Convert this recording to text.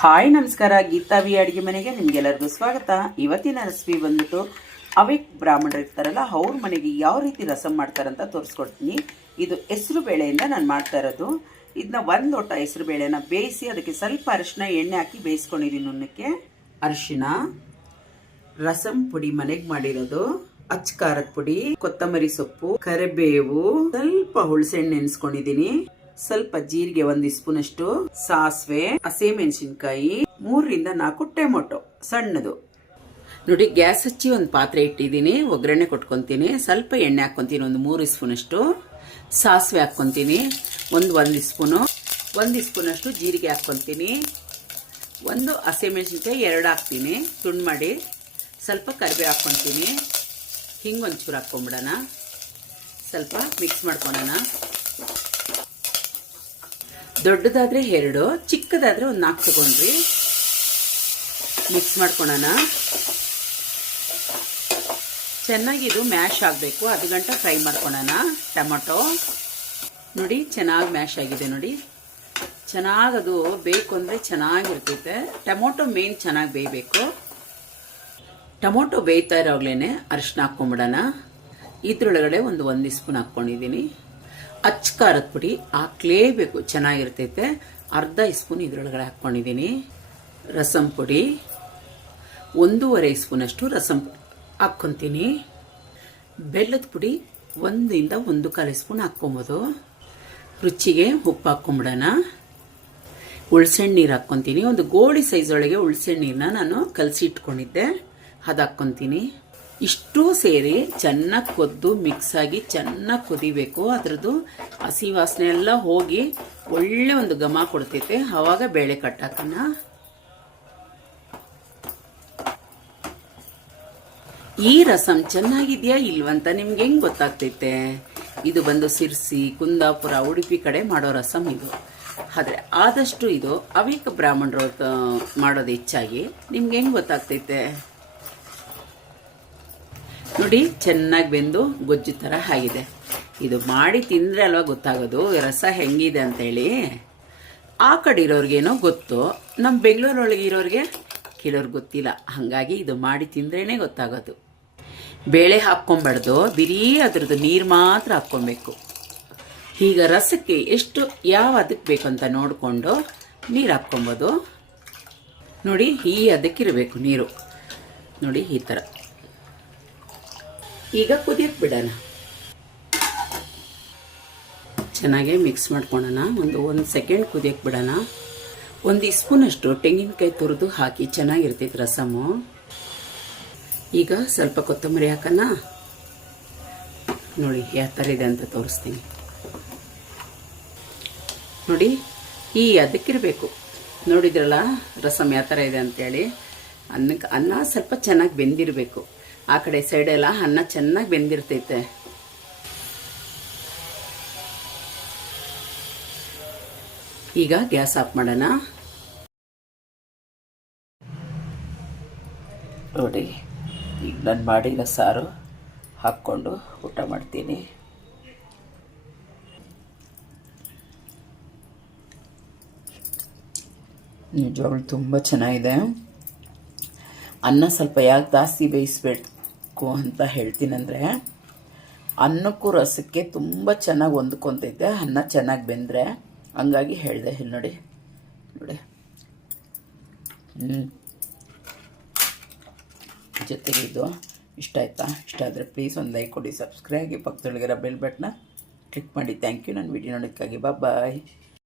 Hi ನಮಸ್ಕಾರ, ಗೀತಾವಿ ಅಡುಗೆ ಮನೆಗೆ ನಿಮಗೆಲ್ಲರಿಗೂ ಸ್ವಾಗತ. ಇವತ್ತಿನ ರೆಸಿಪಿ ಬಂದ್ಬಿಟ್ಟು ಅವಿಕ್ ಬ್ರಾಹ್ಮಣರು ಇರ್ತಾರಲ್ಲ ಅವ್ರ ಮನೆಗೆ ಯಾವ ರೀತಿ ರಸಂ ಮಾಡ್ತಾರಂತ ತೋರಿಸ್ಕೊಡ್ತೀನಿ. ಇದು ಹೆಸರು ಬೇಳೆಯಿಂದ ನಾನು ಮಾಡ್ತಾ ಇರೋದು. ಇದನ್ನ ಒಂದು ಲೋಟ ಹೆಸರು ಬೇಳೆನ ಬೇಯಿಸಿ ಅದಕ್ಕೆ ಸ್ವಲ್ಪ ಅರಿಶಿನ ಎಣ್ಣೆ ಹಾಕಿ ಬೇಯಿಸ್ಕೊಂಡಿದ್ದೀನಿ. ನುಣ್ಣಕ್ಕೆ ಅರಿಶಿನ, ರಸಂ ಪುಡಿ ಮನೆಗೆ ಮಾಡಿರೋದು, ಅಚ್ಚ ಖಾರದ ಪುಡಿ, ಕೊತ್ತಂಬರಿ ಸೊಪ್ಪು, ಕರಿಬೇವು, ಸ್ವಲ್ಪ ಹುಣಸೆಹಣ್ಣು ನೆನೆಸ್ಕೊಂಡಿದ್ದೀನಿ, ಸ್ವಲ್ಪ ಜೀರಿಗೆ 1 ಸ್ಪೂನ್ ಅಷ್ಟು, ಸಾಸಿವೆ, ಹಸಿಮೆಣಸಿನಕಾಯಿ, 3 ರಿಂದ 4 ಟೊಮೆಟೊ ಸಣ್ಣದು. ನೋಡಿ, ಗ್ಯಾಸ್ ಹಚ್ಚಿ ಒಂದು ಪಾತ್ರೆ ಇಟ್ಟಿದ್ದೀನಿ. ಒಗ್ಗರಣೆ ಕೊಟ್ಕೊಂತೀನಿ. ಸ್ವಲ್ಪ ಎಣ್ಣೆ ಹಾಕೊಂತೀನಿ, ಒಂದು 3 ಸ್ಪೂನ್ ಅಷ್ಟು ಸಾಸಿವೆ ಹಾಕೊಂತೀನಿ, 1 ಸ್ಪೂನು, 1 ಸ್ಪೂನ್ ಅಷ್ಟು ಜೀರಿಗೆ ಹಾಕೊಂತೀನಿ, 1 ಹಸಿಮೆಣಸಿನಕಾಯಿ 2 ಹಾಕ್ತೀನಿ ತುಂಡು ಮಾಡಿ, ಸ್ವಲ್ಪ ಕರಿಬೇವು ಹಾಕೊಂತೀನಿ, ಹಿಂಗೆ ಒಂಚೂರು ಹಾಕೊಂಡ್ಬಿಡೋಣ, ಸ್ವಲ್ಪ ಮಿಕ್ಸ್ ಮಾಡ್ಕೊಳ್ಳೋಣ. ದೊಡ್ಡದಾದ್ರೆ 2, ಚಿಕ್ಕದಾದ್ರೆ ಒಂದು 4 ತಗೊಂಡ್ರಿ. ಮಿಕ್ಸ್ ಮಾಡ್ಕೊಳ್ಳೋಣ. ಚೆನ್ನಾಗಿ ಇದು ಮ್ಯಾಶ್ ಆಗಬೇಕು, ಅದು ಗಂಟ ಫ್ರೈ ಮಾಡ್ಕೊಳ್ಳೋಣ. ಟೊಮೊಟೊ ನೋಡಿ ಚೆನ್ನಾಗಿ ಮ್ಯಾಶ್ ಆಗಿದೆ. ನೋಡಿ, ಚೆನ್ನಾಗಿ ಅದು ಬೇಕು ಅಂದರೆ ಚೆನ್ನಾಗಿರ್ತೈತೆ. ಟೊಮೊಟೊ ಮೇನ್ ಚೆನ್ನಾಗಿ ಬೇಯಬೇಕು. ಟೊಮೊಟೊ ಬೇಯ್ತಾ ಇರೋಗ್ಲೇ ಅರಿಶಿನ ಹಾಕ್ಕೊಂಬಿಡೋಣ. ಇದ್ರೊಳಗಡೆ 1 ಸ್ಪೂನ್ ಹಾಕ್ಕೊಂಡಿದ್ದೀನಿ. ಅಚ್ಚ ಖಾರದ ಪುಡಿ ಹಾಕ್ಲೇಬೇಕು, ಚೆನ್ನಾಗಿರ್ತೈತೆ. ಅರ್ಧ ಸ್ಪೂನ್ ಇದ್ರೊಳಗಡೆ ಹಾಕ್ಕೊಂಡಿದ್ದೀನಿ. ರಸಂ ಪುಡಿ 1.5 ಸ್ಪೂನ್ ಅಷ್ಟು ರಸಂ ಹಾಕ್ಕೊತೀನಿ. ಬೆಲ್ಲದ ಪುಡಿ 1 ರಿಂದ 1.25 ಸ್ಪೂನ್ ಹಾಕ್ಕೊಬೋದು. ರುಚಿಗೆ ಉಪ್ಪು ಹಾಕ್ಕೊಂಬಿಡೋಣ. ಹುಳ್ಸೆಣ್ಣು ನೀರು ಹಾಕ್ಕೊತೀನಿ. ಒಂದು ಗೋಳಿ ಸೈಜ್ ಒಳಗೆ ಹುಳ್ಸೆಣ್ಣು ನೀರನ್ನ ನಾನು ಕಲಸಿ ಇಟ್ಕೊಂಡಿದ್ದೆ, ಅದು ಹಾಕ್ಕೊತೀನಿ. ಇಷ್ಟು ಸೇರಿ ಚೆನ್ನಾಗಿ ಕೊದ್ದು ಮಿಕ್ಸ್ ಆಗಿ ಚೆನ್ನಾಗಿ ಕುದಿಬೇಕು. ಅದರದ್ದು ಹಸಿ ವಾಸನೆ ಎಲ್ಲ ಹೋಗಿ ಒಳ್ಳೆ ಒಂದು ಘಮ ಕೊಡ್ತೈತೆ. ಆವಾಗ ಬೇಳೆ ಕಟ್ಟಾಕೋಣ. ಈ ರಸಂ ಚೆನ್ನಾಗಿದೆಯಾ ಇಲ್ವಂತ ನಿಮ್ಗೆ ಹೆಂಗೆ ಗೊತ್ತಾಗ್ತೈತೆ? ಇದು ಬಂದು ಸಿರ್ಸಿ, ಕುಂದಾಪುರ, ಉಡುಪಿ ಕಡೆ ಮಾಡೋ ರಸಂ ಇದು. ಆದರೆ ಆದಷ್ಟು ಇದು ಅವಿಕ್ ಬ್ರಾಹ್ಮಣರು ಮಾಡೋದು ಹೆಚ್ಚಾಗಿ. ನಿಮ್ಗೆ ಹೆಂಗೆ ಗೊತ್ತಾಗ್ತೈತೆ ನೋಡಿ, ಚೆನ್ನಾಗಿ ಬೆಂದು ಗೊಜ್ಜು ಥರ ಆಗಿದೆ. ಇದು ಮಾಡಿ ತಿಂದರೆ ಅಲ್ವಾ ಗೊತ್ತಾಗೋದು ರಸ ಹೆಂಗಿದೆ ಅಂತೇಳಿ. ಆ ಕಡೆ ಇರೋರಿಗೇನೋ ಗೊತ್ತು, ನಮ್ಮ ಬೆಂಗಳೂರೊಳಗೆ ಇರೋರಿಗೆ ಕೆಲವ್ರಿಗೆ ಗೊತ್ತಿಲ್ಲ. ಹಾಗಾಗಿ ಇದು ಮಾಡಿ ತಿಂದ್ರೇ ಗೊತ್ತಾಗೋದು. ಬೇಳೆ ಹಾಕ್ಕೊಂಬಾರ್ದು, ಬಿರೀ ಅದ್ರದ್ದು ನೀರು ಮಾತ್ರ ಹಾಕ್ಕೊಬೇಕು. ಈಗ ರಸಕ್ಕೆ ಎಷ್ಟು ಯಾವ ಅದಕ್ಕೆ ಬೇಕಂತ ನೋಡಿಕೊಂಡು ನೀರು ಹಾಕ್ಕೊಬೋದು. ನೋಡಿ, ಈ ಅದಕ್ಕಿರಬೇಕು ನೀರು. ನೋಡಿ, ಈ ಥರ. ಈಗ ಕುದಿಯಕ್ಕೆ ಬಿಡೋಣ. ಚೆನ್ನಾಗಿ ಮಿಕ್ಸ್ ಮಾಡ್ಕೊಳ್ಳೋಣ. ಒಂದು ಸೆಕೆಂಡ್ ಕುದಿಯಕ್ಕೆ ಬಿಡೋಣ. 1 ಸ್ಪೂನ್ ಅಷ್ಟು ತೆಂಗಿನಕಾಯಿ ತುರಿದು ಹಾಕಿ ಚೆನ್ನಾಗಿರ್ತೈತೆ ರಸಮು. ಈಗ ಸ್ವಲ್ಪ ಕೊತ್ತಂಬರಿ ಹಾಕೋಣ. ನೋಡಿ ಯಾವ ಥರ ಇದೆ ಅಂತ ತೋರಿಸ್ತೀನಿ. ನೋಡಿ, ಈ ಅದಕ್ಕಿರಬೇಕು. ನೋಡಿದ್ರಲ್ಲ ರಸಮ್ ಯಾವ ಥರ ಇದೆ ಅಂತೇಳಿ. ಅನ್ನ ಸ್ವಲ್ಪ ಚೆನ್ನಾಗಿ ಬೆಂದಿರಬೇಕು. ಆ ಕಡೆ ಸೈಡೆಲ್ಲ ಅನ್ನ ಚೆನ್ನಾಗಿ ಬೆಂದಿರ್ತೈತೆ. ಈಗ ಗ್ಯಾಸ್ ಆಫ್ ಮಾಡೋಣ. ನೋಡಿ, ಈಗ ನಾನು ಮಾಡಿರೋ ಸಾರು ಹಾಕ್ಕೊಂಡು ಊಟ ಮಾಡ್ತೀನಿ. ನಿಜವಾಗ್ಲೂ ತುಂಬ ಚೆನ್ನಾಗಿದೆ. ಅನ್ನ ಸ್ವಲ್ಪ ಯಾಕೆ ಜಾಸ್ತಿ ಬೇಯಿಸ್ಬೇಕು ಅಂತ ಹೇಳ್ತೀನಂದರೆ, ಅನ್ನಕ್ಕೂ ರಸಕ್ಕೆ ತುಂಬ ಚೆನ್ನಾಗಿ ಹೊಂದ್ಕೊತೈತೆ ಅನ್ನ ಚೆನ್ನಾಗಿ ಬೆಂದರೆ. ಹಂಗಾಗಿ ಹೇಳಿದೆ. ಇಲ್ಲಿ ನೋಡಿ ನೋಡಿ. ಜೊತೆಗೆ ಇದು ಇಷ್ಟ ಆಯ್ತಾ? ಇಷ್ಟ ಆದರೆ ಪ್ಲೀಸ್ ಒಂದು ಲೈಕ್ ಕೊಡಿ, ಸಬ್ಸ್ಕ್ರೈಬ್ ಆಗಿ, ಪಕ್ಕದೊಳಗಿರೋ ಬೆಲ್ ಬಟನ್ನ ಕ್ಲಿಕ್ ಮಾಡಿ. ಥ್ಯಾಂಕ್ ಯು ನನ್ನ ವಿಡಿಯೋ ನೋಡೋದಕ್ಕಾಗಿ. ಬಾಯ್.